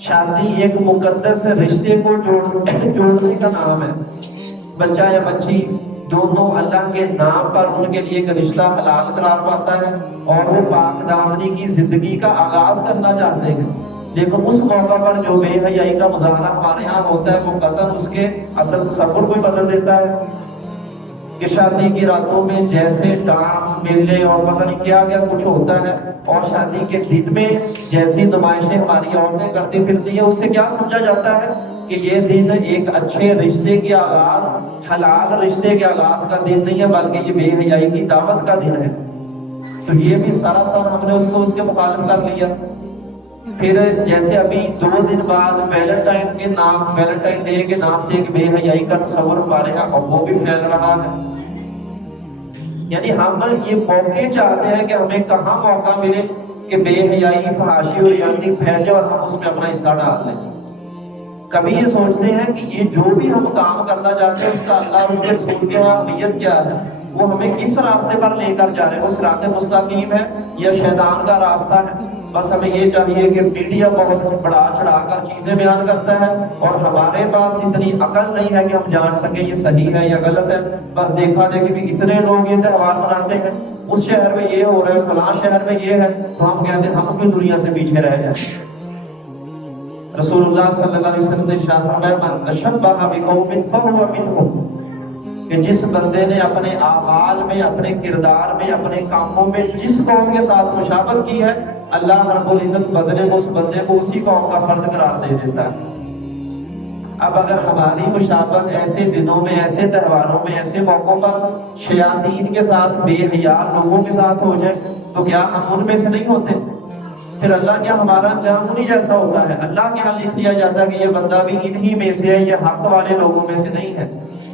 شادی ایک مقدس رشتے کو جوڑنے کا نام ہے. بچہ یا بچی دونوں اللہ کے نام پر ان کے لیے ایک رشتہ حلال قرار پاتا ہے اور وہ پاک دامنی کی زندگی کا آغاز کرنا چاہتے ہیں. لیکن اس موقع پر جو بے حیائی کا مظاہرہ ہمارے ہاں ہوتا ہے وہ قطعاً اس کے اصل تصور کو بدل دیتا ہے کہ شادی کی راتوں میں جیسے ڈانس میلے اور پتہ نہیں کیا کیا کچھ ہوتا ہے، اور شادی کے دن میں جیسی نمائشیں ہماری عورتیں کرتی پھرتی ہیں، اس سے کیا سمجھا جاتا ہے کہ یہ دن ایک اچھے رشتے کے آغاز، حلال رشتے کے آغاز کا دن نہیں ہے، بلکہ یہ بے حیائی کی دعوت کا دن ہے. تو یہ بھی سراسر ہم نے اس کے مخالف کر لیا. پھر جیسے ابھی 2 دن بعد ویلنٹائن ڈے کے نام سے ایک بے حیائی کا تصور ہمارے یہاں اور وہ بھی پھیل رہا ہے. یعنی ہم یہ موقع چاہتے ہیں کہ ہمیں کہاں موقع ملے کہ بے حیائی، فحاشی اور یادی پھیلے اور ہم اس میں اپنا حصہ ڈال لیں. کبھی یہ سوچتے ہیں کہ یہ جو بھی ہم کام کرنا چاہتے ہیں اس کا اللہ اس کے رسول کے ہاں اہمیت کیا ہے، وہ ہمیں کس راستے پر لے کر جا رہے ہیں، وہ صراط مستقیم ہے یا شیطان کا راستہ ہے. بس ہمیں یہ چاہیے کہ میڈیا بہت بڑا چڑھا کر چیزیں بیان کرتا ہے اور ہمارے پاس اتنی عقل نہیں ہے کہ ہم جان سکیں یہ صحیح ہے یا غلط ہے. بس دیکھا دیکھی بھی اتنے لوگ یہ تہوار مناتے ہیں، اس شہر میں یہ ہو رہا ہے، فلاں شہر میں یہ ہے، تو ہم کہتے ہیں ہم بھی دنیا سے پیچھے رہ جائیں. رسول اللہ صلی اللہ علیہ وسلم نے ارشاد فرمایا من تشبہ بقوم فہو منہم، کہ جس بندے نے اپنے اعمال میں، اپنے کردار میں، اپنے کاموں میں جس قوم کے ساتھ مشابہت کی ہے، اللہ رب العزت بدلے میں اس بندے کو اسی قوم کا فرد قرار دے دیتا ہے. اب اگر ہماری مشابہت ایسے دنوں میں، ایسے تہواروں میں، ایسے موقعوں پر شیاطین کے ساتھ، بے حیا لوگوں کے ساتھ ہو جائے تو کیا ہم ان میں سے نہیں ہوتے؟ پھر اللہ کیا ہمارا انجام انہی جیسا ہوتا ہے؟ اللہ کے ہاں لکھ دیا جاتا ہے کہ یہ بندہ بھی انہی میں سے ہے، یہ حق والے لوگوں میں سے نہیں ہے.